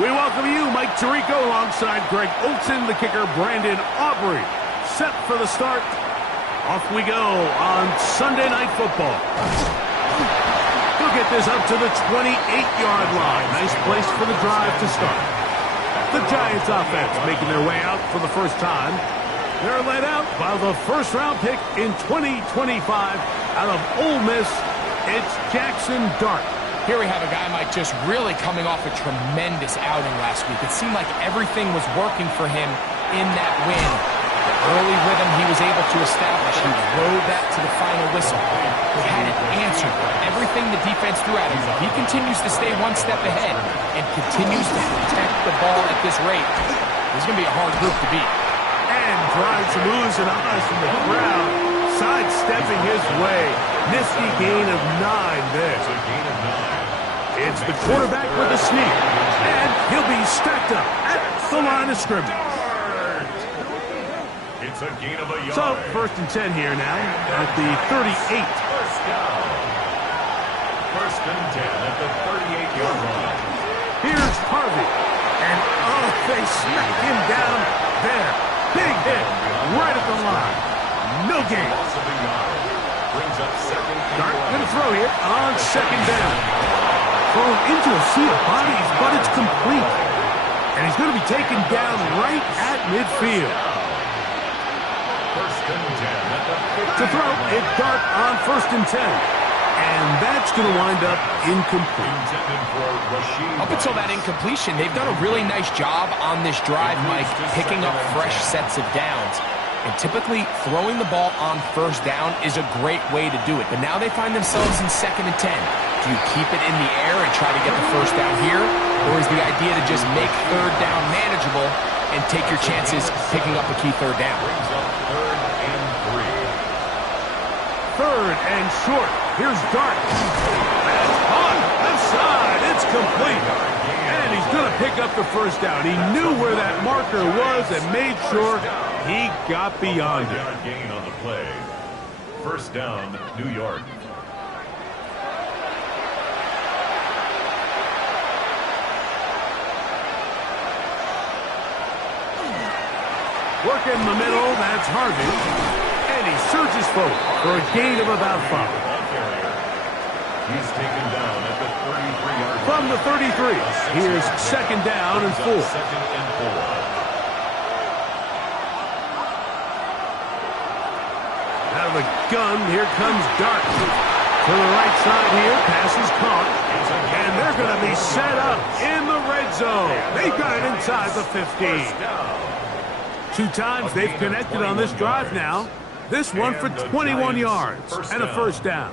We welcome you, Mike Tirico, alongside Greg Olson, the kicker, Brandon Aubrey. Set for the start. Off we go on Sunday Night Football. He'll get this up to the 28-yard line. Nice place for the drive to start. The Giants offense making their way out for the first time. They're led out by the first-round pick in 2025 out of Ole Miss. It's Jackson Dart. Here we have a guy, Mike, just really coming off a tremendous outing last week. It seemed like everything was working for him in that win. The early rhythm he was able to establish, he rode that to the final whistle. He had it answered. Everything the defense threw at him. If he continues to stay one step ahead and continues to protect the ball at this rate, this is going to be a hard group to beat. And drives some oohs and ahs from the crowd, sidestepping his way. Nifty gain of 9 there. It's the quarterback with a sneak, and he'll be stacked up at the line of scrimmage. It's a gain of a yard. So, 1st and 10 here now at the 38. First and 10 at the 38-yard line. Here's Harvey, and they smack him down there. Big hit right at the line. No gain. Dart going to throw here on 2nd down. Thrown into a sea of bodies, but it's complete. And he's going to be taken down right at midfield. First and 10 at the 50. To throw it, Dart on 1st and 10. And that's going to wind up incomplete. Up until that incompletion, they've done a really nice job on this drive, Mike, picking up fresh sets of downs. And typically, throwing the ball on 1st down is a great way to do it. But now they find themselves in 2nd and 10. Do you keep it in the air and try to get the 1st down here? Or is the idea to just make 3rd down manageable and take your chances picking up a key 3rd down? 3rd and short. Here's Dart. That's on left side. It's complete. And he's going to pick up the 1st down. He knew where that marker was and made sure he got beyond it. Gain on the play. 1st down, New York. Working the middle, that's Harvey. And he surges forward for a gain of about 5. He's taken down at the 33-yard line. From the 33, here's 2nd down and 4. 2nd and 4. Out of the gun, here comes Dart. To the right side here, pass is caught. And they're going to be set up in the red zone. They've got it inside the 15. 2 times they've connected on this drive now. This one for 21 yards and a 1st down.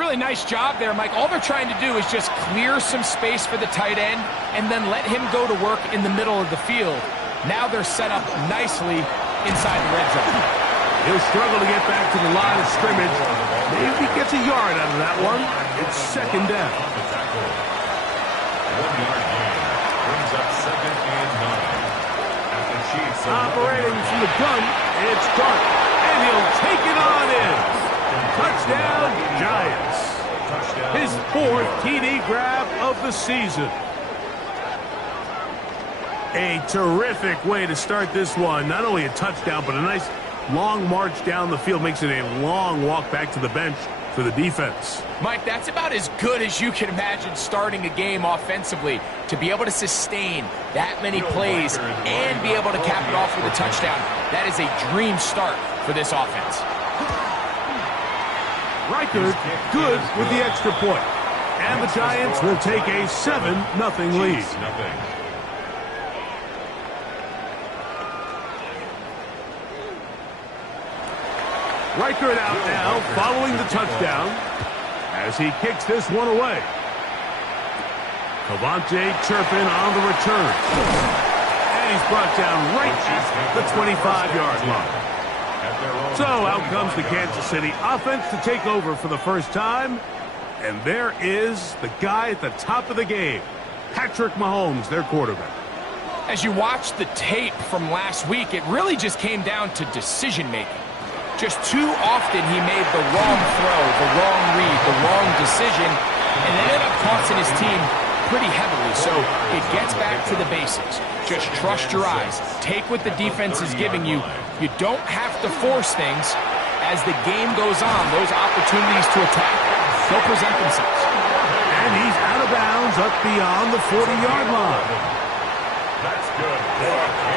Really nice job there, Mike. All they're trying to do is just clear some space for the tight end and then let him go to work in the middle of the field. Now they're set up nicely inside the red zone. He'll struggle to get back to the line of scrimmage. Maybe he gets a yard out of that one. It's 2nd down. 1-yard gain brings up 2nd and 9. Operating from the gun, it's Dart. And he'll take it on in. Touchdown, Giants. His 4th TD grab of the season. A terrific way to start this one. Not only a touchdown, but a nice long march down the field. Makes it a long walk back to the bench for the defense. Mike, that's about as good as you can imagine starting a game offensively. To be able to sustain that many plays and be able to cap it off with a touchdown, that is a dream start for this offense. Reichard good with the extra point. And the Giants will take a 7-0 lead. Reichard out now following the touchdown as he kicks this one away. Cavante Turpin on the return. And he's brought down right at the 25-yard line. So out comes the Kansas City offense to take over for the first time. And there is the guy at the top of the game, Patrick Mahomes, their quarterback. As you watch the tape from last week, it really just came down to decision-making. Just too often he made the wrong throw, the wrong read, the wrong decision, and ended up costing his team pretty heavily, so it gets back to the basics. Just trust your eyes. Take what the defense is giving you. You don't have to force things. As the game goes on, those opportunities to attack, they'll present themselves. And he's out of bounds up beyond the 40-yard line. That's good.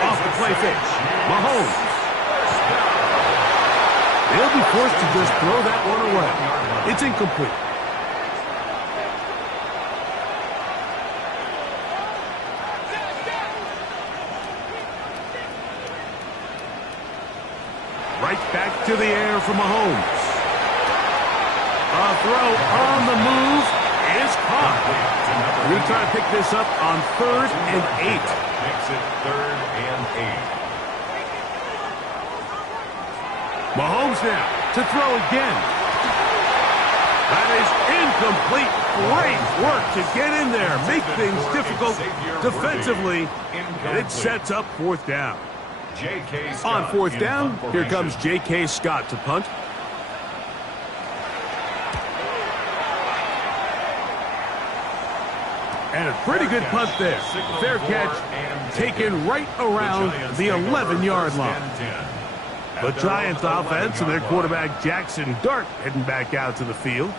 Off the play fake. Mahomes. They'll be forced to just throw that one away. It's incomplete. Right back to the air for Mahomes. A throw on the move is caught. We're trying to pick this up on 3rd and 8. Makes it 3rd and 8. Mahomes now to throw again. That is incomplete. Great work to get in there. Make things difficult defensively. And it sets up 4th down. On 4th down, here comes J.K. Scott to punt. And a pretty good punt there. Fair catch, taken right around the 11-yard line. The Giants offense and their quarterback Jackson Dart heading back out to the field.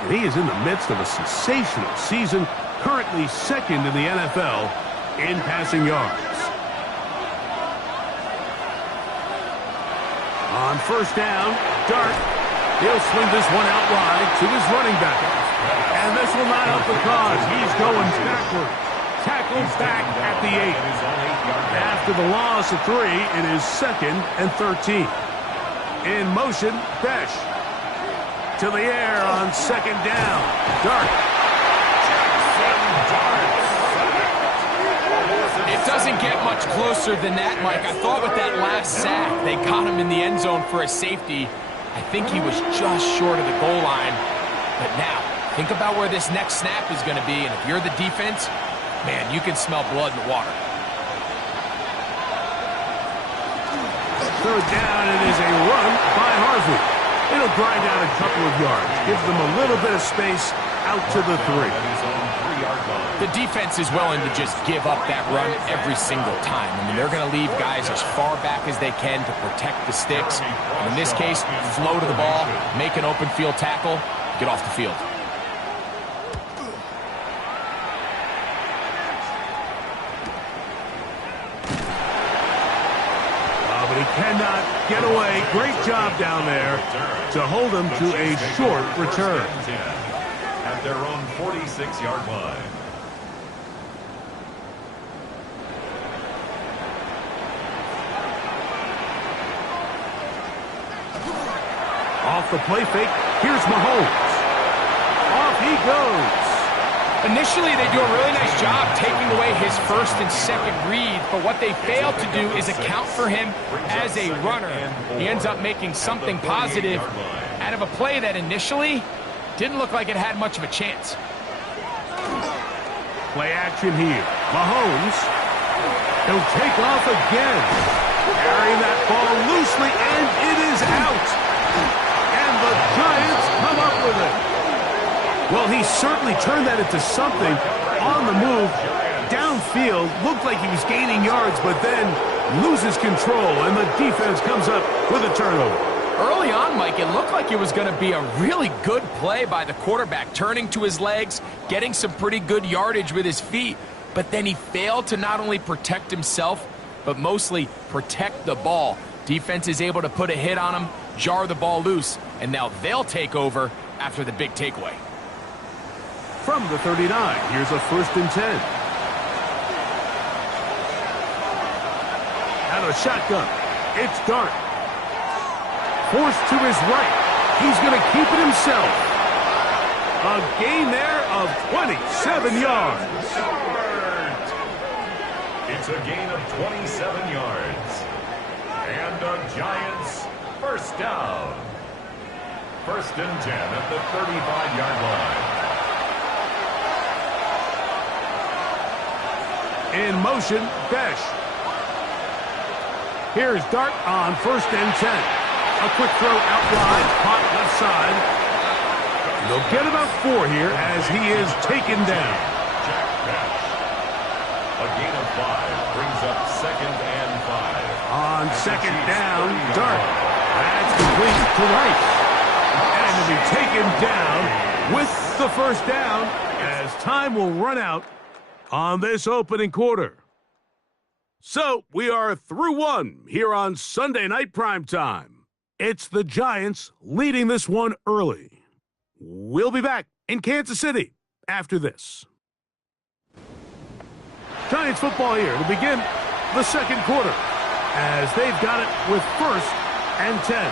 And he is in the midst of a sensational season, currently 2nd in the NFL in passing yards. On 1st down, Dart, he'll swing this one out wide to his running back. And this will not help the cause. He's going backward. Tackled back at the 8. After the loss of 3, it is 2nd and 13. In motion, Besh. To the air on 2nd down. Dart. It doesn't get much closer than that, Mike. I thought with that last sack, they got him in the end zone for a safety. I think he was just short of the goal line. But now, think about where this next snap is going to be, and if you're the defense, man, you can smell blood in the water. 3rd down, it is a run by Harvey. It'll grind out a couple of yards. Gives them a little bit of space out to the 3. The defense is willing to just give up that run every single time. I mean, they're going to leave guys as far back as they can to protect the sticks. And in this case, flow to the ball, make an open field tackle, get off the field. But he cannot get away. Great job down there to hold him to a short return. At their own 46-yard line. Off the play fake, here's Mahomes. Off he goes. Initially, they do a really nice job taking away his 1st and 2nd read, but what they fail to do is account for him as a runner. He ends up making something positive out of a play that initially didn't look like it had much of a chance. Play action here. Mahomes. He'll take off again. Carrying that ball loosely, and it is out. And the Giants come up with it. Well, he certainly turned that into something on the move. Downfield, looked like he was gaining yards, but then loses control, and the defense comes up with a turnover. Early on, Mike, it looked like it was going to be a really good play by the quarterback, turning to his legs, getting some pretty good yardage with his feet, but then he failed to not only protect himself, but mostly protect the ball. Defense is able to put a hit on him, jar the ball loose, and now they'll take over after the big takeaway. From the 39, here's a 1st and 10. Out of shotgun, it's Dart. Forced to his right. He's going to keep it himself. A gain there of 27 yards. It's a gain of 27 yards. And the Giants, 1st down. 1st and 10 at the 35-yard line. In motion, Besh. Here's Dart on 1st and 10. A quick throw out wide, caught left side. They'll get about 4 here as he is taken down. on second down. Dart. That's complete to Rice. And to be taken down with the first down as time will run out on this opening quarter. So we are through one here on Sunday Night Primetime. It's the Giants leading this one early. We'll be back in Kansas City after this. Giants football here to begin the second quarter as they've got it with 1st and 10.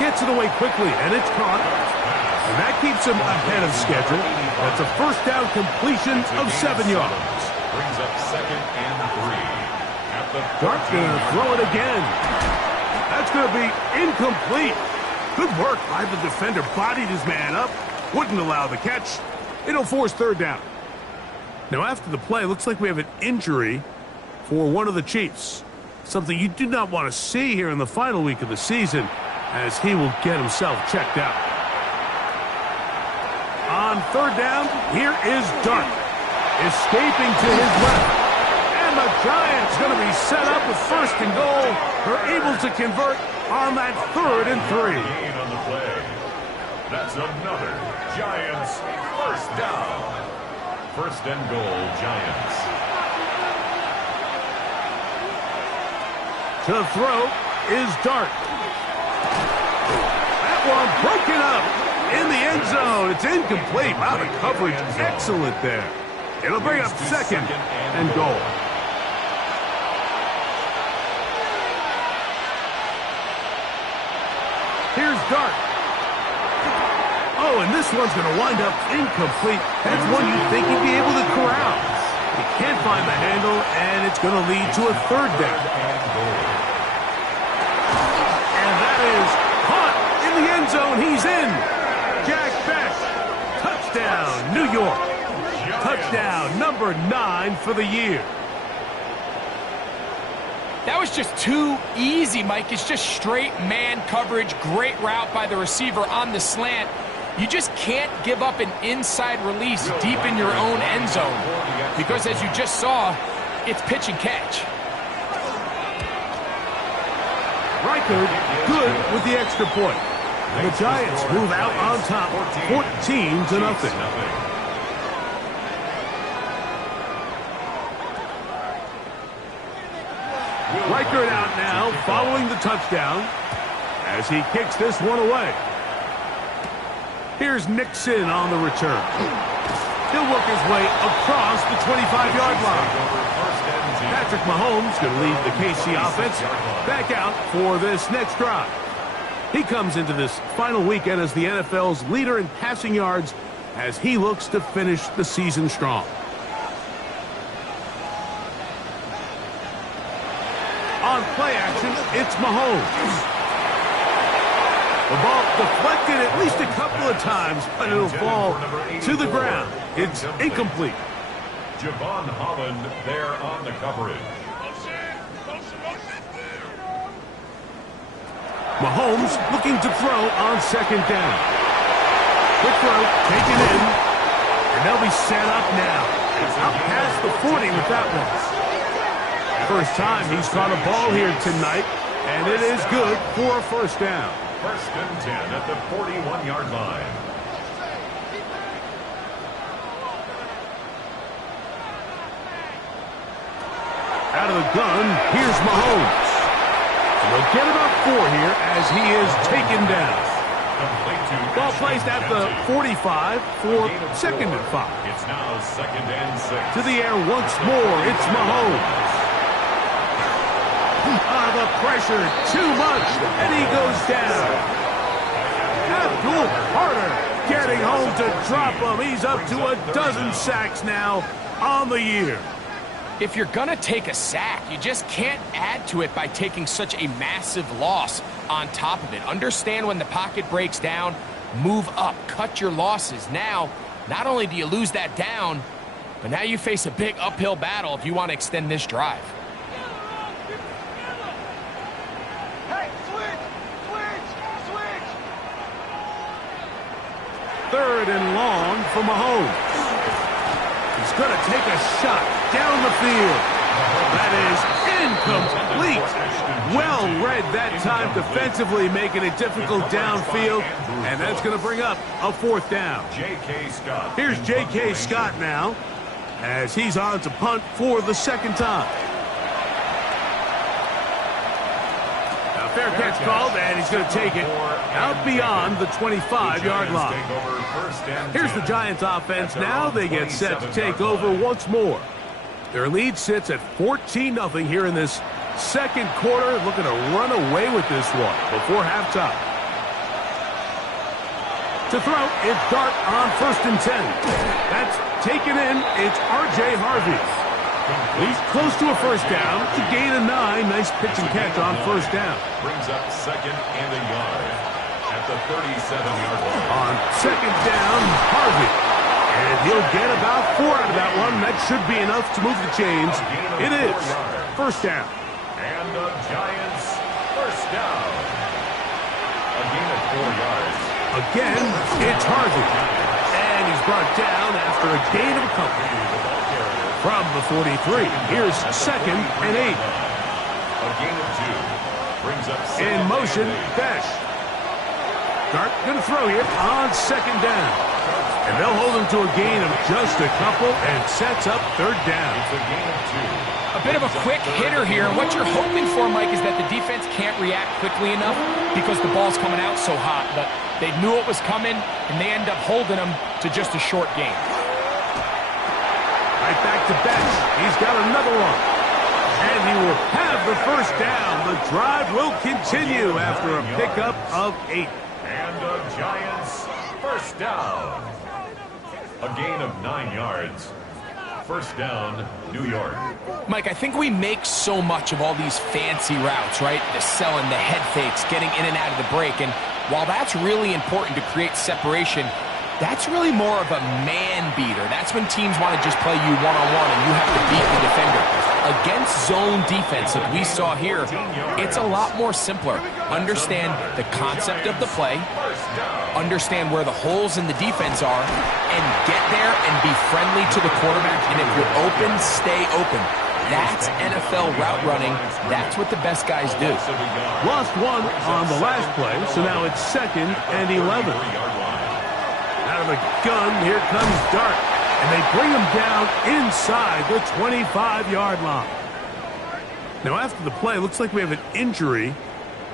Gets it away quickly, and it's caught. And that keeps him ahead of schedule. That's a first down completion of 7 yards. Brings up 2nd and 3. Dart's going to throw it again. That's going to be incomplete. Good work by the defender. Bodied his man up. Wouldn't allow the catch. It'll force 3rd down. Now, after the play, looks like we have an injury for one of the Chiefs. Something you do not want to see here in the final week of the season as he will get himself checked out. On 3rd down, here is Dart. Escaping to his left. And the Giants going to be set up with 1st and goal. They're able to convert on that 3rd and 3. Gain on the play. That's another Giants first down. 1st and goal, Giants. To throw is Dart. That one broken up in the end zone. It's incomplete. Wow, the coverage excellent there. It'll bring up 2nd and goal. Here's Dart. Oh, and this one's going to wind up incomplete. That's one you'd think he'd be able to corral. He can't find the handle, and it's going to lead to a 3rd down. And that is caught in the end zone. He's in. Jack Bech. Touchdown, New York. Touchdown number 9 for the year. That was just too easy, Mike. It's just straight man coverage. Great route by the receiver on the slant. You just can't give up an inside release deep in your own end zone because, as you just saw, it's pitch and catch. Reichard good with the extra point. And the Giants move out on top 14-0. Reichard out now following the touchdown as he kicks this one away. Here's Nixon on the return. He'll work his way across the 25-yard line. Patrick Mahomes going to lead the KC offense back out for this next drive. He comes into this final weekend as the NFL's leader in passing yards as he looks to finish the season strong. On play action, it's Mahomes. The ball deflected at least a couple of times, but it'll fall to the ground. It's incomplete. Javon Holland there on the coverage. Mahomes looking to throw on 2nd down. Quick throw, taken in, and they'll be set up now. Up past the 40 with that one. First time he's caught a ball here tonight, and it is good for a 1st down. 1st and 10 at the 41-yard line. Out of the gun, here's Mahomes. And they'll get about 4 here as he is taken down. Ball placed at the 45 for 2nd and 5. It's now 2nd and 6. To the air once more, it's Mahomes. The pressure, too much, and he goes down. Abdul Carter getting home to drop him. He's up to a dozen sacks now on the year. If you're going to take a sack, you just can't add to it by taking such a massive loss on top of it. Understand when the pocket breaks down, move up, cut your losses. Now, not only do you lose that down, but now you face a big uphill battle if you want to extend this drive. 3rd and long for Mahomes. He's going to take a shot down the field. That is incomplete. Well read that time defensively, making it difficult downfield. And that's going to bring up a 4th down. Here's J.K. Scott now, as he's on to punt for the 2nd time. A fair catch called, and he's going to take it out beyond the 25-yard line. Here's the Giants offense now. They get set to take over once more. Their lead sits at 14-0 here in this 2nd quarter, looking to run away with this one before halftime. To throw, it's Dart on 1st and 10. That's taken in. It's R.J. Harvey. He's close to a 1st down to gain a 9. Nice pitch and catch on 1st down. Brings up 2nd and a yard at the 37-yard line. On 2nd down, Harvey. And he'll get about 4 out of that one. That should be enough to move the chains. It is 1st down. And the Giants 1st down. A gain of 4 yards. Again, it's Harvey. And he's brought down after a gain of a couple. From the 43, here's 2nd and 8. A gain of 2. Brings up in motion, Dash. Dart going to throw here on 2nd down. And they'll hold him to a gain of just a couple and sets up 3rd down. It's a gain of 2. A bit of a quick hitter here. What you're hoping for, Mike, is that the defense can't react quickly enough because the ball's coming out so hot. But they knew it was coming, and they end up holding them to just a short gain. Right back to Betts. He's got another one. And he will have the 1st down. The drive will continue after a pickup of 8. And the Giants 1st down. A gain of 9 yards. 1st down, New York. Mike, I think we make so much of all these fancy routes, right? The selling, the head fakes, getting in and out of the break. And while that's really important to create separation, that's really more of a man beater. That's when teams want to just play you one-on-one and you have to beat the defender. Against zone defense, like we saw here, it's a lot more simpler. Understand the concept of the play, understand where the holes in the defense are, and get there and be friendly to the quarterback. And if you're open, stay open. That's NFL route running. That's what the best guys do. Lost 1 on the last play, so now it's 2nd and 11. Out of the gun, here comes Dart. And they bring him down inside the 25-yard line. Now, after the play, it looks like we have an injury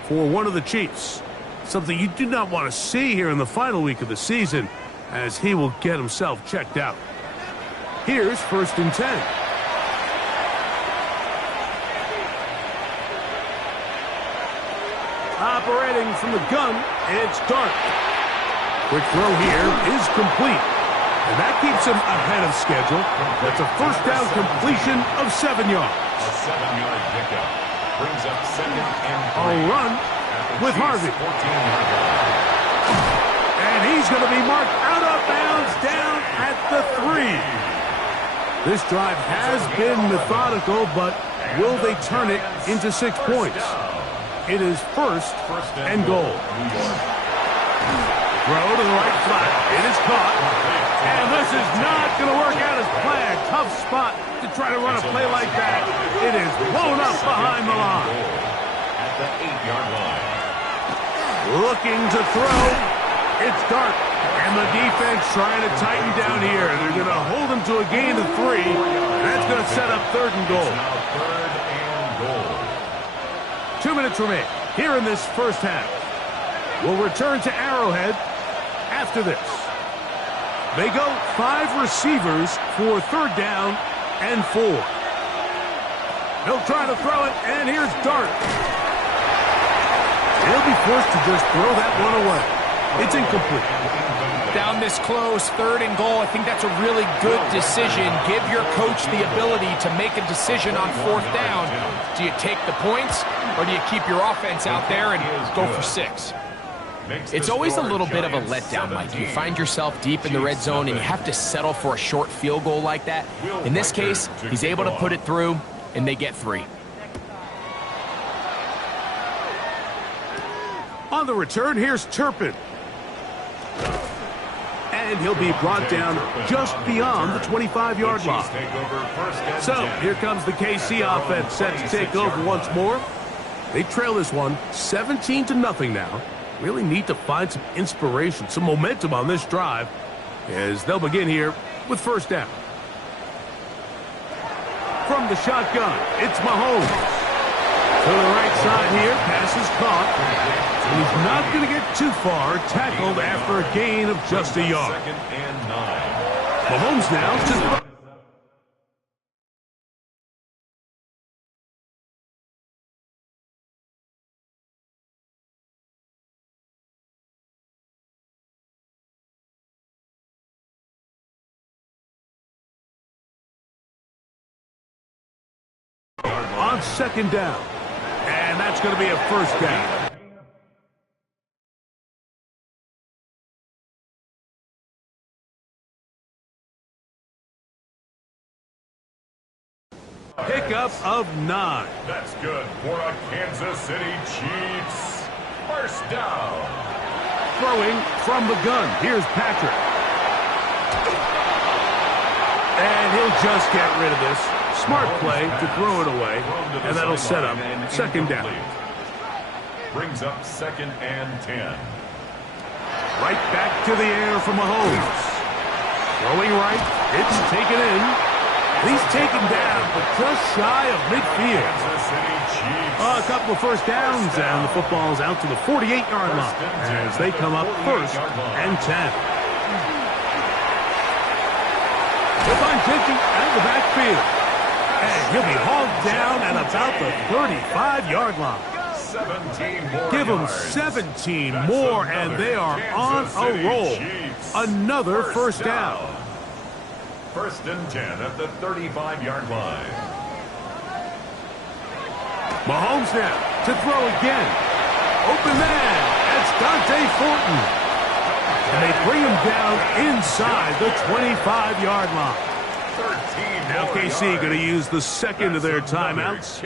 for one of the Chiefs. Something you do not want to see here in the final week of the season, as he will get himself checked out. Here's 1st and 10. Operating from the gun, it's Dart. Quick throw here is complete. And that keeps him ahead of schedule. That's a 1st down completion of 7 yards. A 7-yard pickup. Brings up 2nd and 3. A run with Harvey. And he's going to be marked out of bounds down at the 3. This drive has been methodical, but will they turn it into 6 points? It is 1st and goal. Throw to the right flat. It is caught. And this is not going to work out as planned. Tough spot to try to run a play like that. It is blown up behind the line. At the 8-yard line. Looking to throw. It's Dart. And the defense trying to tighten down here. They're going to hold him to a gain of 3. That's going to set up 3rd and goal. Now 3rd and goal. 2 minutes remain here in this 1st half. We'll return to Arrowhead after this. They go 5 receivers for 3rd down and 4. He'll try to throw it, and here's Dart. He'll be forced to just throw that one away. It's incomplete. Down this close, 3rd and goal. I think that's a really good decision. Give your coach the ability to make a decision on 4th down. Do you take the points, or do you keep your offense out there and go for 6? It's always a little bit of a letdown, Mike. You find yourself deep in the red zone and you have to settle for a short field goal like that. In this case, he's able to put it through, and they get 3. On the return, here's Turpin. And and he'll be brought down just beyond the 25-yard line. So here comes the KC offense set to take over once more. They trail this one 17-0 now. Really need to find some inspiration, some momentum on this drive as they'll begin here with first down. From the shotgun, it's Mahomes. To the right side here, pass is caught. And he's not going to get too far, tackled after a gain of just a yard. Mahomes now to the on second down. And that's going to be a first down. Pickup of 9. That's good for a Kansas City Chiefs. First down. Throwing from the gun. Here's Patrick. And he'll just get rid of this. Smart play to throw it away, and that'll set up second down. Brings up 2nd and 10. Right back to the air for Mahomes. Throwing right, it's taken in. He's taken down, but just shy of midfield. A couple of first downs, and the football's out to the 48-yard line as they come up 1st and 10. He'll find Dickey out of the backfield. And he'll be hauled down at about the 35-yard line. 17 more Give them yards. 17 more, and they are on a roll. Another first down. 1st and 10 at the 35-yard line. Mahomes now to throw again. Open man. That's Dante Fortin. And they bring him down inside the 25-yard line. Now KC going to use the second of their timeouts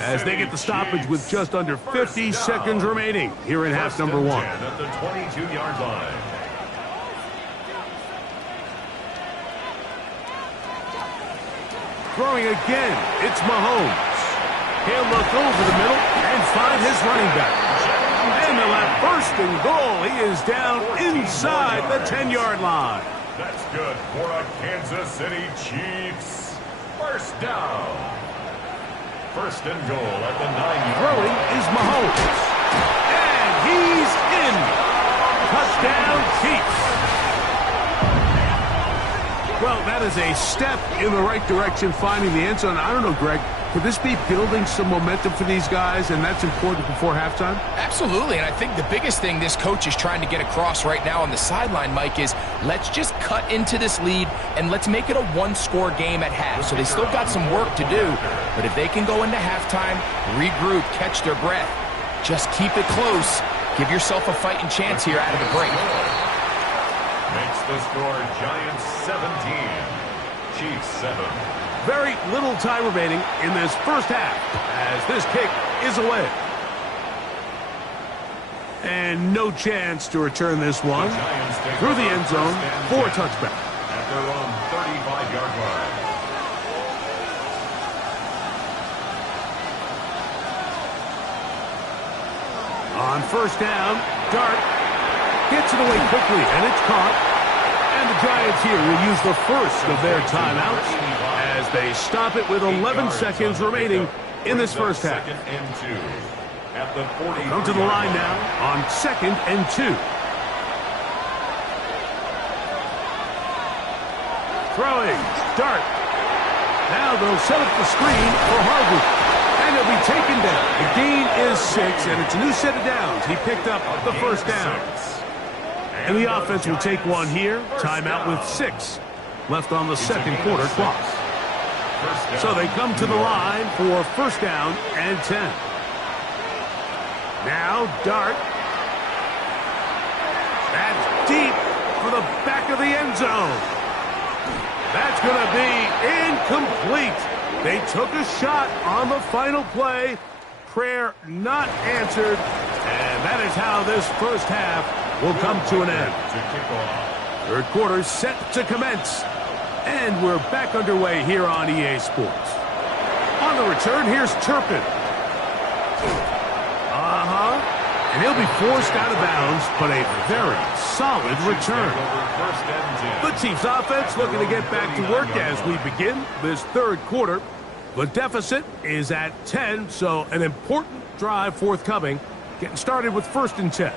as they get the stoppage with just under 50 seconds remaining here in half number 1. At the 22-yard line. Throwing again, it's Mahomes. He'll look over the middle and find his running back. And they'll have 1st and goal. He is down inside the 10-yard line. That's good for a Kansas City Chiefs. First down. 1st and goal at the 9-yard line. Throwing is Mahomes. And he's in. Touchdown, Chiefs. Well, that is a step in the right direction, finding the end zone. I don't know, Greg, could this be building some momentum for these guys, and that's important before halftime? Absolutely, and I think the biggest thing this coach is trying to get across right now on the sideline, Mike, is let's just cut into this lead and let's make it a one-score game at half. So they still got some work to do, but if they can go into halftime, regroup, catch their breath, just keep it close, give yourself a fighting chance here out of the break. Makes the score Giants 17, Chiefs 7. Very little time remaining in this first half as this kick is away. And no chance to return this one through the end zone for a touchback. At their own 35-yard line. On first down, Dart gets it away quickly, and it's caught. And the Giants here will use the first of their timeouts as they stop it with 11 seconds remaining in this first half. Come to the line now on 2nd and 2. Throwing, Dart. Now they'll set up the screen for Harvey. And he'll be taken down. The gain is 6, and it's a new set of downs. He picked up the first down. And the offense will take one here. Timeout with 6 left on the second quarter clock. So they come to the line for first down and 10. Now Dart. That's deep for the back of the end zone. That's going to be incomplete. They took a shot on the final play. Prayer not answered. And that is how this first half will come to an end. To kick off, Third quarter set to commence. And we're back underway here on EA Sports. On the return, here's Turpin. And he'll be forced out of bounds, but a very solid return. The Chiefs offense looking to get back to work as we begin this third quarter. The deficit is at 10, so an important drive forthcoming. Getting started with 1st and 10.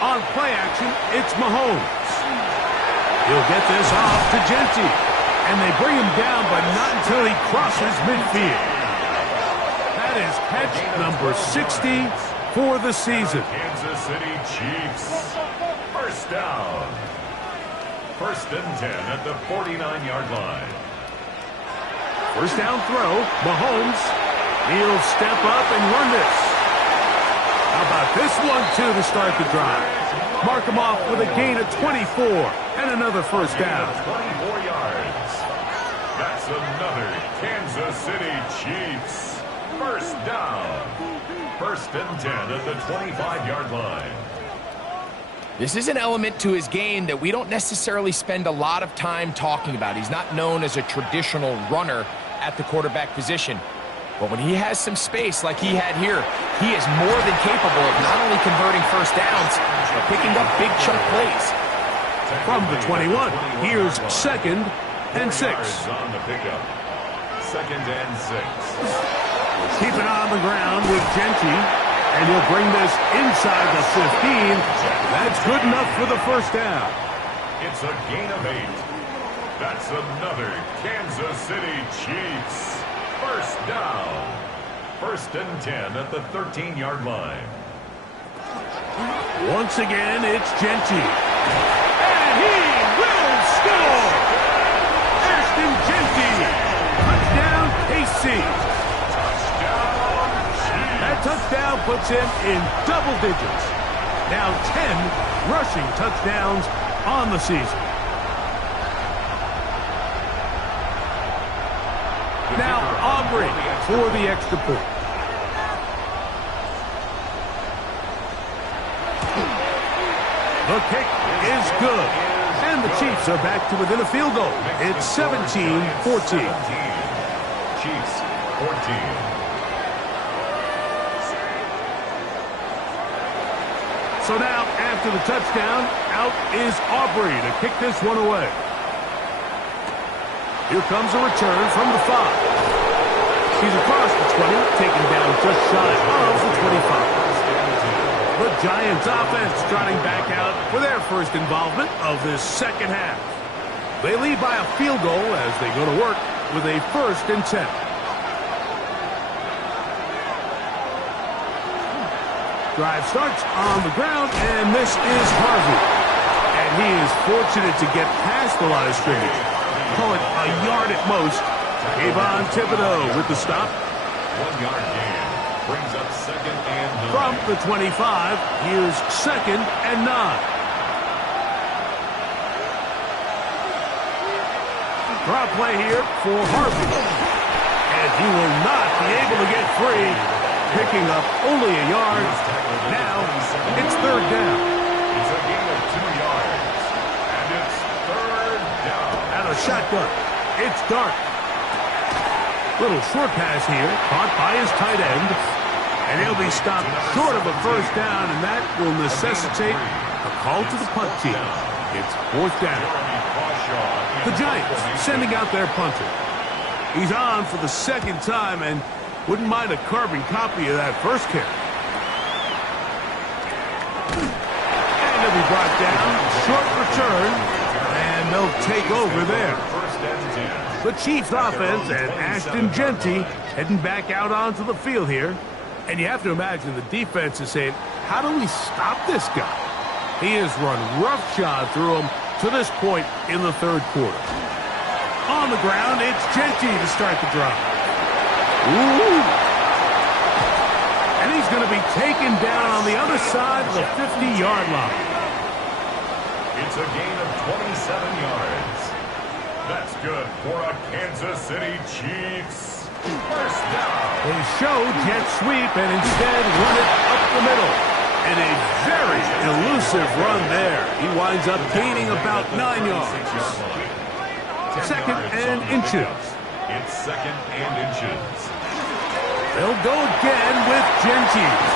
On play action, it's Mahomes. He'll get this off to Genty. And they bring him down, but not until he crosses midfield. That is catch number 60 for the season. Kansas City Chiefs. First down. 1st and 10 at the 49-yard line. First down throw. Mahomes. He'll step up and run this. How about this one, too, to start the drive? Mark him off with a gain of 24 and another first down. 24 yards. That's another Kansas City Chiefs. First down. 1st and 10 at the 25-yard line. This is an element to his game that we don't necessarily spend a lot of time talking about. He's not known as a traditional runner at the quarterback position. But when he has some space like he had here, he is more than capable of not only converting first downs, but picking up big chunk plays. From the 21, here's 2nd and 6. On the pickup. 2nd and 6. Keep it on the ground with Genty, and he'll bring this inside the 15. That's good enough for the first down. It's a gain of 8. That's another Kansas City Chiefs. First down. 1st and 10 at the 13-yard line. Once again, it's Genty. And he will score! Ashton Genty. Touchdown, KC. That touchdown puts him in double digits. Now 10 rushing touchdowns on the season. Now Aubrey for the extra point. The kick is good. And the Chiefs are back to within a field goal. It's 17-14. Chiefs 14. So now, after the touchdown, out is Aubrey to kick this one away. Here comes a return from the 5. He's across the 20, taken down just shy of the 25. The Giants offense trotting back out for their first involvement of this second half. They lead by a field goal as they go to work with a 1st and 10. Drive starts on the ground, and this is Harvey. And he is fortunate to get past the line of scrimmage. Call it a yard at most. Kayvon Thibodeaux with the stop. 1 yard gain. Brings up 2nd and 9. From the 25, here's 2nd and 9. Draw play here for Harvey. And he will not be able to get free. Picking up only a yard. Now it's 3rd down. It's a gain of 2 yards. And it's 3rd down. Out of shotgun. It's Dark. Little short pass here. Caught by his tight end. And he'll be stopped short of a first down, and that will necessitate a call to the punt team. It's 4th down. The Giants sending out their punter. He's on for the 2nd time, and wouldn't mind a carbon copy of that first kick. And he'll be brought down. Short return. And they'll take over there. The Chiefs offense and Ashton Genty heading back out onto the field here. And you have to imagine the defense is saying, how do we stop this guy? He has run roughshod through him to this point in the 3rd quarter. On the ground, it's Genty to start the drive. Ooh. And he's going to be taken down on the other side of the 50-yard line. It's a gain of 27 yards. That's good for a Kansas City Chiefs First down. They show jet sweep and instead run it up the middle. And a very elusive run there. He winds up gaining about 9 yards. Second and inches. It's second and inches. They'll go again with Jenkins.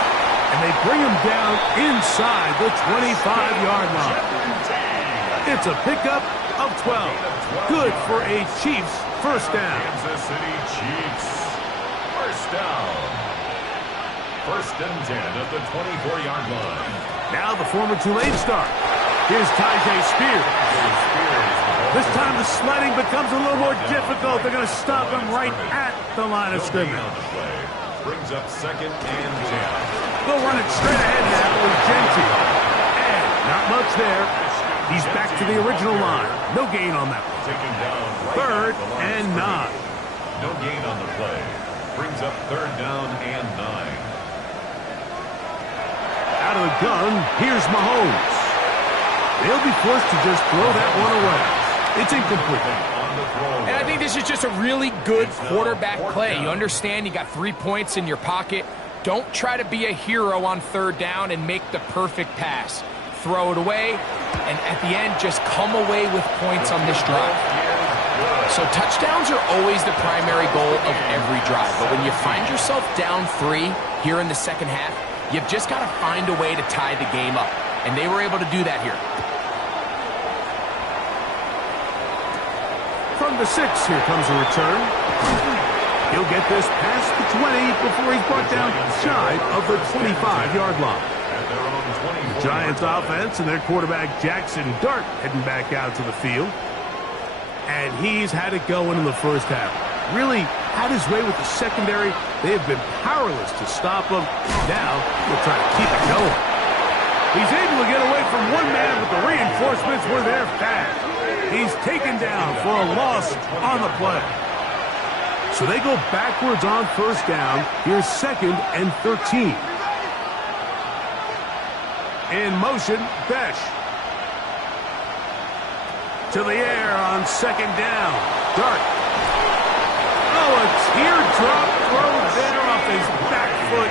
And they bring him down inside the 25-yard line. It's a pickup of 12. Good for a Chiefs first down. Kansas City Chiefs. First down. First and 10 at the 24-yard line. Now the former Tulane star. Here's Tyjae Spears. This time the sledding becomes a little more difficult. They're going to stop him right at the line of scrimmage. Brings up second and 10. They'll run it straight ahead now with Jenkins. And not much there. He's back to the original line. No gain on that one. Taken down right Third at the line and of 9. No gain on the play. Brings up third down and 9. Out of the gun, here's Mahomes. They'll be forced to just throw that one away. It's incomplete. And I think this is just a really good quarterback play. You understand you got 3 points in your pocket. Don't try to be a hero on third down and make the perfect pass. Throw it away, and at the end, just come away with points on this drive. So touchdowns are always the primary goal of every drive. But when you find yourself down 3 here in the second half, you've just got to find a way to tie the game up. And they were able to do that here. From the 6, here comes a return. He'll get this past the 20 before he's brought down shy of the 25-yard line. The Giants offense and their quarterback Jackson Dart heading back out to the field. And he's had it going in the first half. Really had his way with the secondary. They have been powerless to stop him. Now he'll try to keep it going. He's able to get away from one man, but the reinforcements were there fast. He's taken down for a loss on the play. So they go backwards on first down. Here's second and 13. In motion, Besh. To the air on second down. Dart. Oh, a teardrop throw there off his back foot.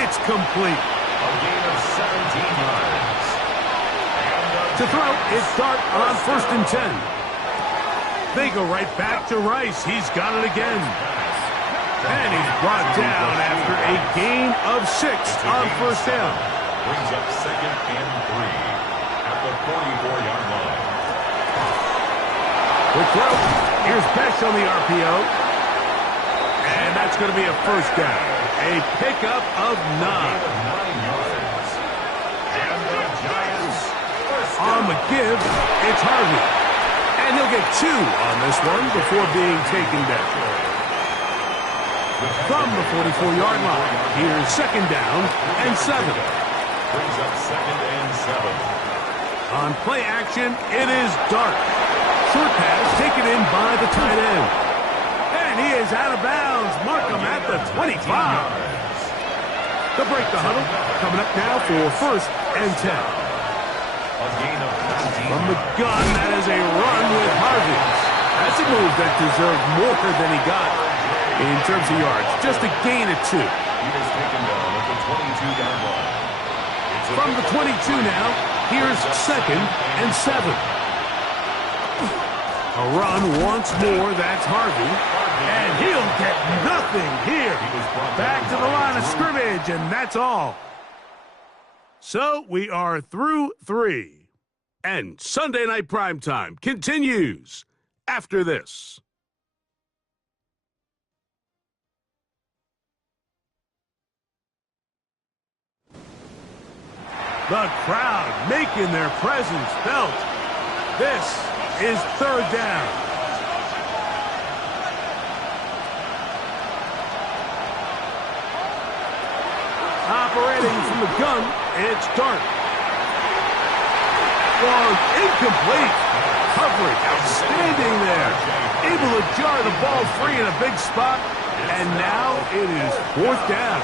It's complete. A gain of 17 yards. To throw, it's Dart on first and 10. They go right back to Rice. He's got it again. And he's brought down after a gain of 6 on first down. Brings up second and 3 at the 44-yard line. Quick throw. Here's Besh on the RPO. And that's going to be a first down. A pickup of 9. 9 yards. And the Giants first On the give, it's Harvey. And he'll get 2 on this one before being taken down. From the 44-yard line, here's second down and 7. brings up second and 7. On play action, it is Dart. Short pass taken in by the tight end. And he is out of bounds. Mark him at the 25. They'll break the huddle. Coming up now for first and 10. A gain of 19. From the gun, that is a run with Harvey. That's a move that deserved more than he got in terms of yards. Just a gain of 2. He is taken down at the 22-yard line. From the 22 now, here's second and 7. A run once more, that's Harvey. And he'll get nothing here. Back to the line of scrimmage, and that's all. So we are through 3. And Sunday Night Primetime continues after this. The crowd making their presence felt. This is third down. Operating from the gun, it's Dart. Long, incomplete. Coverage, outstanding there. Able to jar the ball free in a big spot. And now it is fourth down.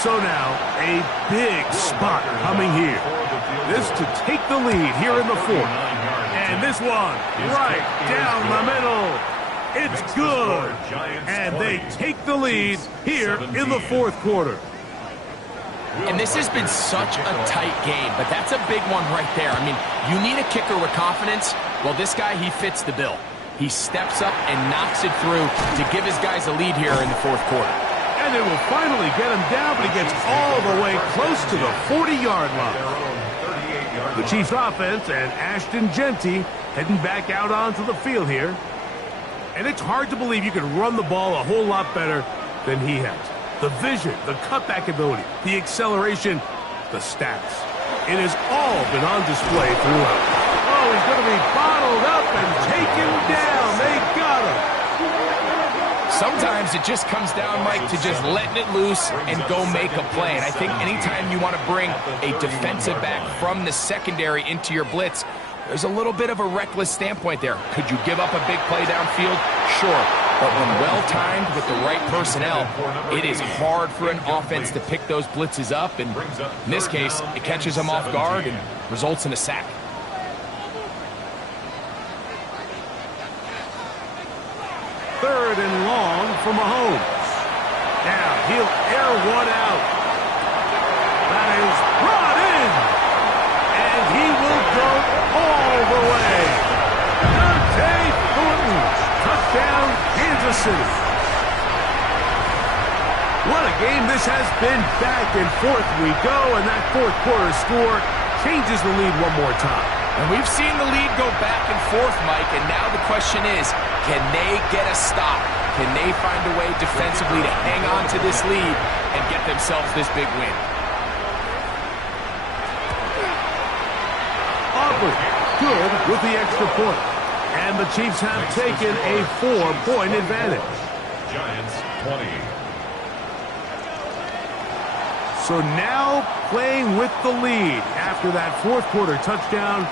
So now, a big spot coming here. This to take the lead here in the fourth. And this one, right down the middle. It's good. And they take the lead here in the fourth quarter. And this has been such a tight game, but that's a big one right there. I mean, you need a kicker with confidence. Well, this guy, he fits the bill. He steps up and knocks it through to give his guys a lead here in the fourth quarter. And they will finally get him down, but he gets all the way close to the 40-yard line. The Chiefs offense and Ashton Jeanty heading back out onto the field here. And it's hard to believe you can run the ball a whole lot better than he has. The vision, the cutback ability, the acceleration, the stats. It has all been on display throughout. Oh, he's going to be bottled up and taken down. They got him. Sometimes it just comes down, Mike, to just letting it loose and go make a play. And I think anytime you want to bring a defensive back from the secondary into your blitz, there's a little bit of a reckless standpoint there. Could you give up a big play downfield? Sure. But when well-timed with the right personnel, it is hard for an offense to pick those blitzes up. And in this case, it catches them off guard and results in a sack. Third and long for Mahomes. Now he'll air one out. That is brought in. And he will go all the way. Dante Thornton. Touchdown, Kansas City. What a game this has been. Back and forth we go, and that fourth quarter score changes the lead one more time. And we've seen the lead go back and forth, Mike, and now the question is, can they get a stop? Can they find a way defensively to hang on to this lead and get themselves this big win? Aubrey, good with the extra point. And the Chiefs have taken a 4-point advantage. Giants 20. So now playing with the lead after that fourth quarter touchdown.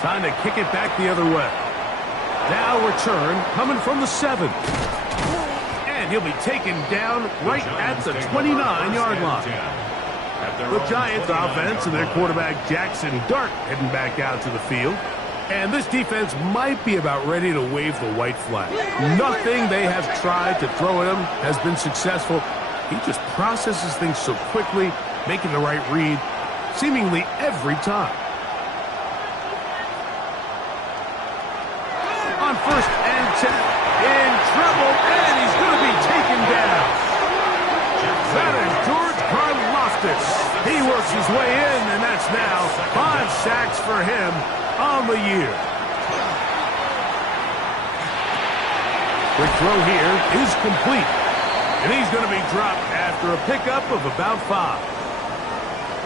Time to kick it back the other way. Now return coming from the 7. And he'll be taken down right at the 29-yard line. The Giants offense and their quarterback Jackson Dart heading back out to the field. And this defense might be about ready to wave the white flag. Nothing they have tried to throw at him has been successful. He just processes things so quickly, making the right read seemingly every time. On first and 10, in trouble, and he's going to be taken down. That is George Karlaftis. He works his way in, and that's now 5 sacks for him on the year. Quick throw here is complete. And he's going to be dropped after a pickup of about 5.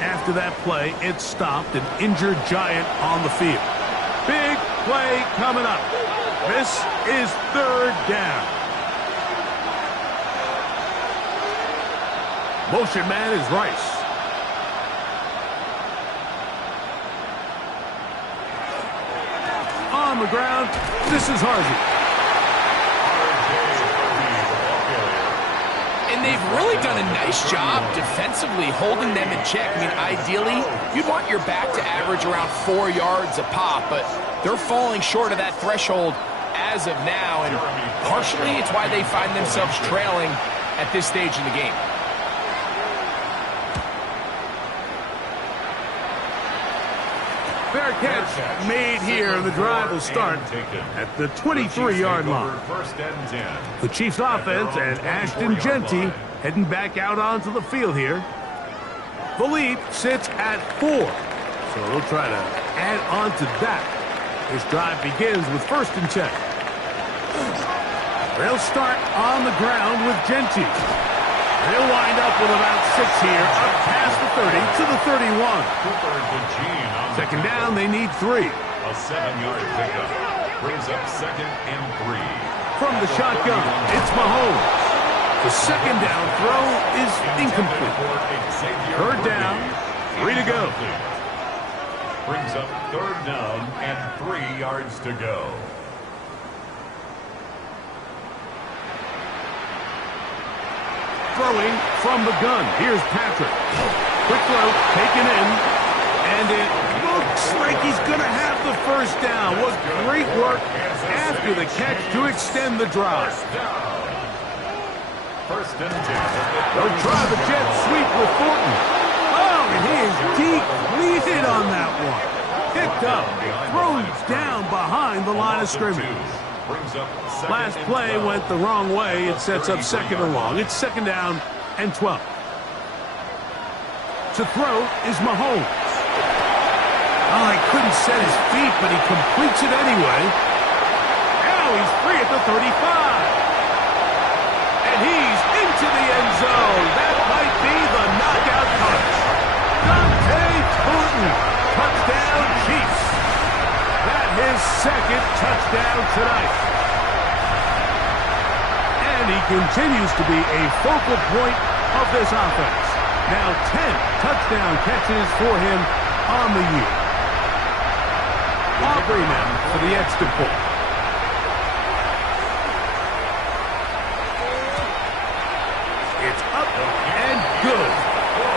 After that play, it stopped an injured Giant on the field. Big play coming up. This is third down. Motion man is Rice. On the ground, this is Harvey. And they've really done a nice job defensively holding them in check. I mean, ideally, you'd want your back to average around 4 yards a pop, but they're falling short of that threshold as of now, and partially it's why they find themselves trailing at this stage in the game. Fair catch made here, and the drive will start at the 23-yard line. The Chiefs offense and Ashton Jeanty heading back out onto the field here. The lead sits at 4, so they'll try to add on to that. This drive begins with first and 10. They'll start on the ground with Jeanty. They'll wind up with about 6 here, up past the 30 to the 31. Second down, they need 3. A 7-yard pickup brings up second and 3. From the shotgun, it's Mahomes. The second down throw is incomplete. Third down, 3 to go. Brings up third down and 3 yards to go. Throwing from the gun. Here's Patrick. Quick throw taken in. And it looks like he's going to have the first down. What great work after the catch to extend the drive. First and 10. They'll try the jet sweep with Thornton. Oh, and he is depleted on that one. Picked up, thrown down behind the line of scrimmage. Last play went the wrong way. It sets up second and long. It's second down and 12. To throw is Mahomes. Oh, he couldn't set his feet, but he completes it anyway. Now he's free at the 35. And he's into the end zone. That might be the knockout punch. Dante Thornton, touchdown Chiefs. That his second touchdown tonight. And he continues to be a focal point of this offense. Now 10 touchdown catches for him on the year. Aubrey now for the extra point. It's up and good.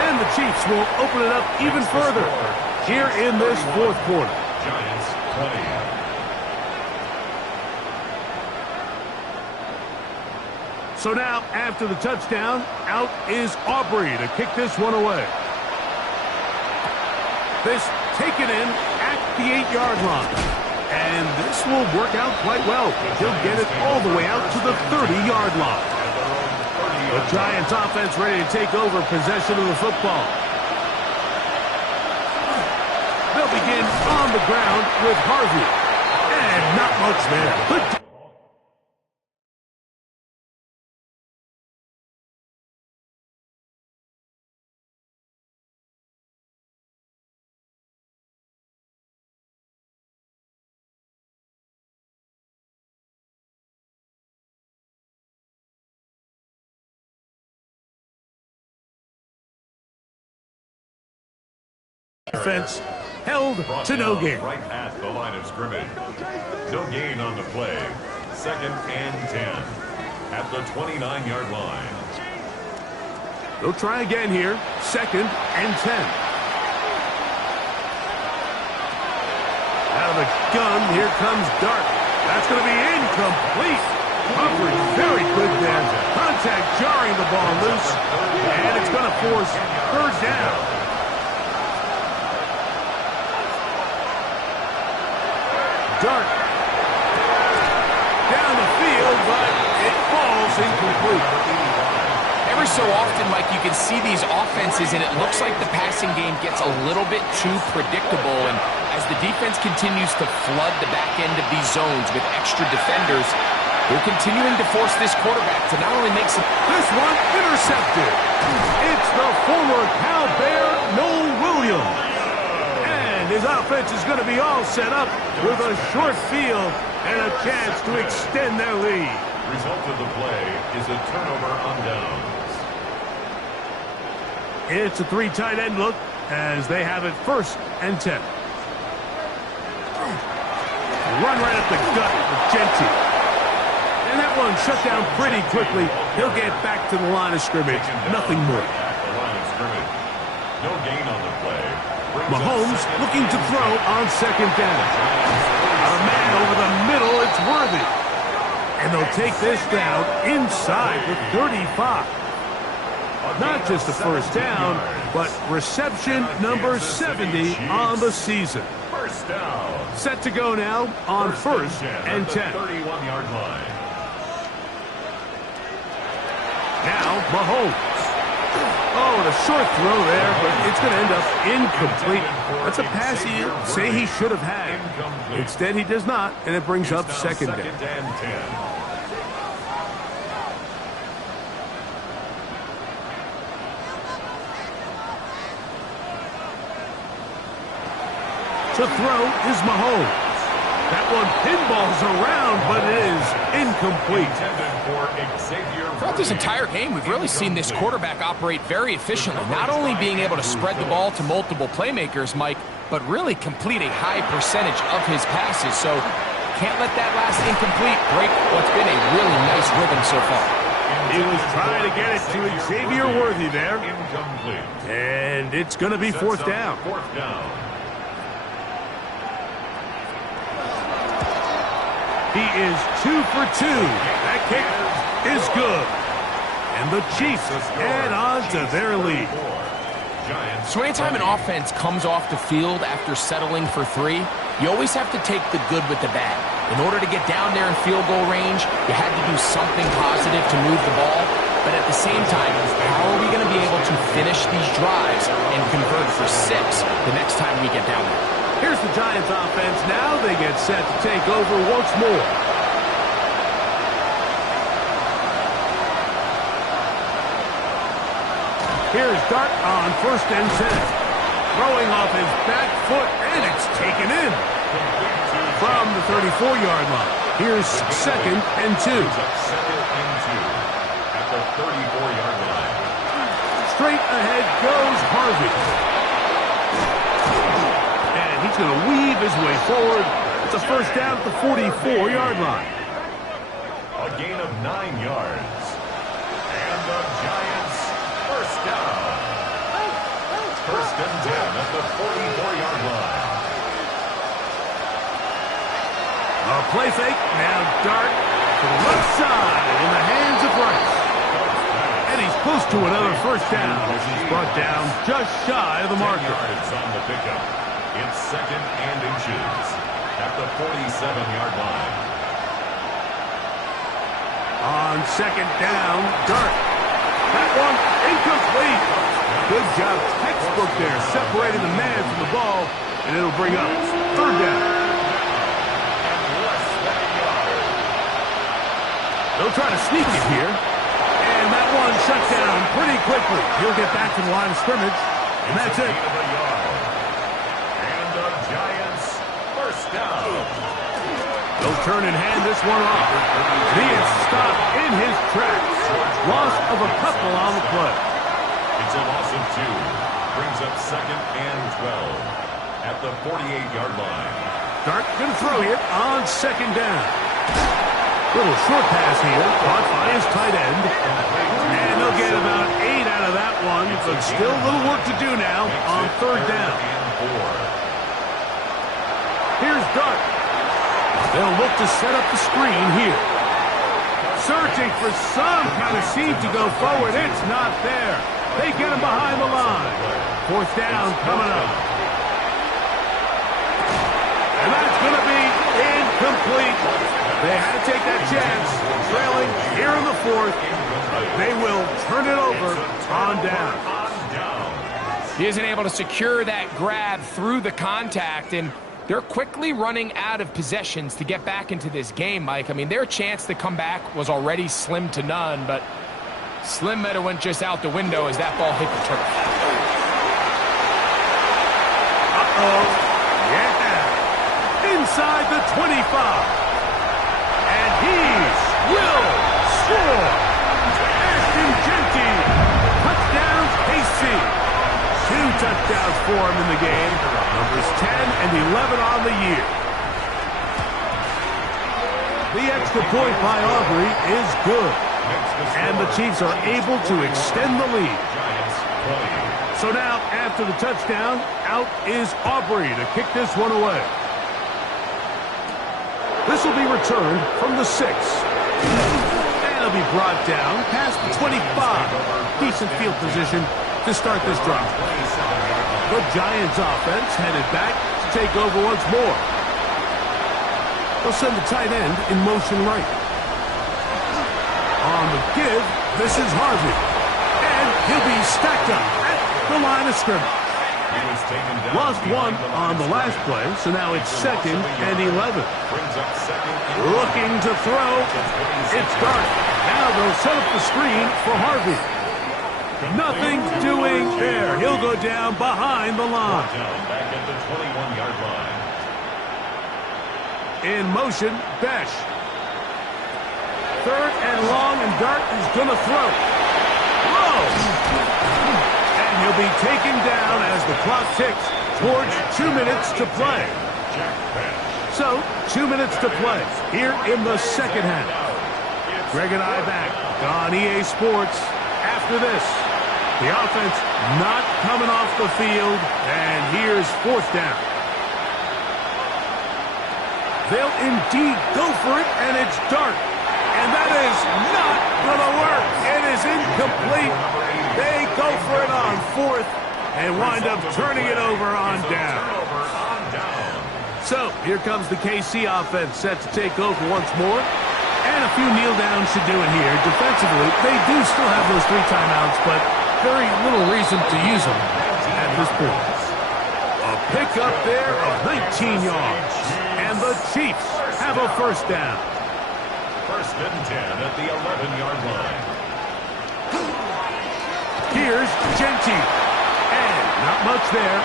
And the Chiefs will open it up even further here in this fourth quarter. Giants 20. So now, after the touchdown, out is Aubrey to kick this one away. This taken in at the 8-yard line. And this will work out quite well. He'll get it all the way out to the 30-yard line. The Giants offense ready to take over possession of the football. They'll begin on the ground with Harvey. And not much there. Good. Defense held to no gain. Right at the line of scrimmage. No gain on the play. Second and 10 at the 29-yard line. They'll try again here. Second and 10. Out of the gun, here comes Dart. That's going to be incomplete. Coverage very good there. Contact jarring the ball loose. And it's going to force third down. Dart down the field, but it falls incomplete. Every so often, Mike, you can see these offenses, and it looks like the passing game gets a little bit too predictable. And as the defense continues to flood the back end of these zones with extra defenders, they're continuing to force this quarterback to not only make some... This one intercepted. It's the former Cal Bear, Noel Williams. His offense is going to be all set up with a short field and a chance to extend their lead. Result of the play is a turnover on downs. It's a 3 tight end look as they have it first and 10. Run right up the gut with Genty. And that one shut down pretty quickly. He'll get back to the line of scrimmage. Nothing more. The line of scrimmage. No gain on the play. Mahomes looking to throw on second down. A man over the middle, it's Worthy. And they'll take this down inside the 35. Not just the first down, but reception number 70 on the season. First down. Set to go now on first and 10. 31-yard line. Now Mahomes. Oh, and a short throw there, but it's going to end up incomplete. That's a pass he'd say he should have had. Instead, he does not, and it brings up second down. To throw is Mahomes. That one pinballs around, but it is incomplete. Throughout this entire game, we've really seen this quarterback operate very efficiently, not only being able to spread the ball to multiple playmakers, Mike, but really complete a high percentage of his passes. So can't let that last incomplete break what's been a really nice rhythm so far. He was trying to get it to Xavier Worthy there. Incomplete. And it's going to be fourth down. Fourth down. He is 2 for 2. That kick is good. And the Chiefs add on to their lead. So anytime an offense comes off the field after settling for 3, you always have to take the good with the bad. In order to get down there in field goal range, you had to do something positive to move the ball. But at the same time, how are we going to be able to finish these drives and convert for 6 the next time we get down there? Here's the Giants offense now. They get set to take over once more. Here's Dart on 1st and 10. Throwing off his back foot, and it's taken in. From the 34-yard line. Here's 2nd and 2. 2nd and 2 at the 34-yard line. Straight ahead goes Harvey. And he's going to weave his way forward. It's a first down at the 44-yard line. A gain of 9 yards. And the Giants first down. 1st and 10 at the 44-yard line. A play fake. Now Dart to the left side in the hands of Rice. And he's close to another first down as he's brought down just shy of the marker. 10 yards on the pickup. It's 2nd and inches at the 47-yard line. On 2nd down, Dart. That one incomplete. Good job, textbook there, separating the man from the ball, and it'll bring up 3rd down. They'll try to sneak it here. And that one shut down pretty quickly. He'll get back to the line of scrimmage, and that's it. And the Giants first down. They'll turn and hand this one off. He is stopped in his tracks. Loss of a couple on the play. It's a loss of 2. Brings up 2nd and 12 at the 48-yard line. Dart going to throw it on 2nd down. Little short pass here, caught by his tight end. And they'll get about 8 out of that one, but still a little work to do now on 3rd down. Here's Dart. They'll look to set up the screen here. Searching for some kind of seam to go forward. It's not there. They get him behind the line. 4th down coming up. And that's going to be incomplete. They had to take that chance, trailing here in the 4th. They will turn it over on down. He isn't able to secure that grab through the contact, and they're quickly running out of possessions to get back into this game, Mike. I mean, their chance to come back was already slim to none, but slim might have went just out the window as that ball hit the turf. Uh-oh. Yeah. Inside the 25. And he will score. Ashton Jeanty. Touchdowns, KC. 2 touchdowns for him in the game. Numbers 10 and 11 on the year. The extra point by Aubrey is good. And the Chiefs are able to extend the lead. So now, after the touchdown, out is Aubrey to kick this one away. This will be returned from the 6. And it'll be brought down past the 25. Decent field position to start this drive. The Giants offense headed back to take over once more. They'll send the tight end in motion right. On the give, this is Harvey. And he'll be stacked up at the line of scrimmage. Lost 1 on the last play, so now it's 2nd and 11. Looking to throw. It's Dart. Now they'll set up the screen for Harvey. Nothing doing there. He'll go down behind the line. Back at the 21-yard line. In motion, Besh. 3rd and long, and Dart is going to throw. Whoa! And he'll be taken down as the clock ticks towards 2 minutes to play. So, 2 minutes to play here in the second half. Greg and I back on EA Sports after this. The offense not coming off the field, and here's fourth down. They'll indeed go for it, and it's dark. And that is not going to work. It is incomplete. They go for it on fourth and wind up turning it over on down. So here comes the KC offense set to take over once more. And a few kneel downs should do it here. Defensively, they do still have those 3 timeouts, but very little reason to use them at this point. A pickup there of 19 yards. And the Chiefs have a first down. First and 10 at the 11-yard line. Here's Genty. And not much there.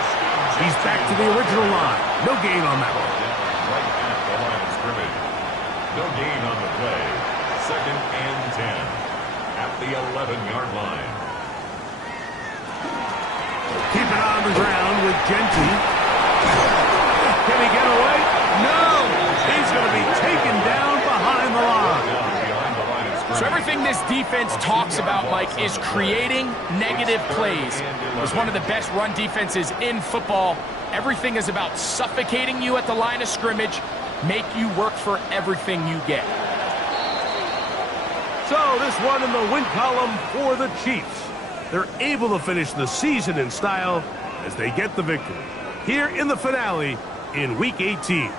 He's back to the original line. No gain on that one. Right at the line of scrimmage. No gain on the play. Second and 10 at the 11-yard line. Keep it on the ground with Genty. Can he get away? No! He's going to be taken down behind the line. So everything this defense talks about, Mike, is creating negative plays. It's one of the best run defenses in football. Everything is about suffocating you at the line of scrimmage, make you work for everything you get. So this one in the win column for the Chiefs. They're able to finish the season in style as they get the victory here in the finale in Week 18.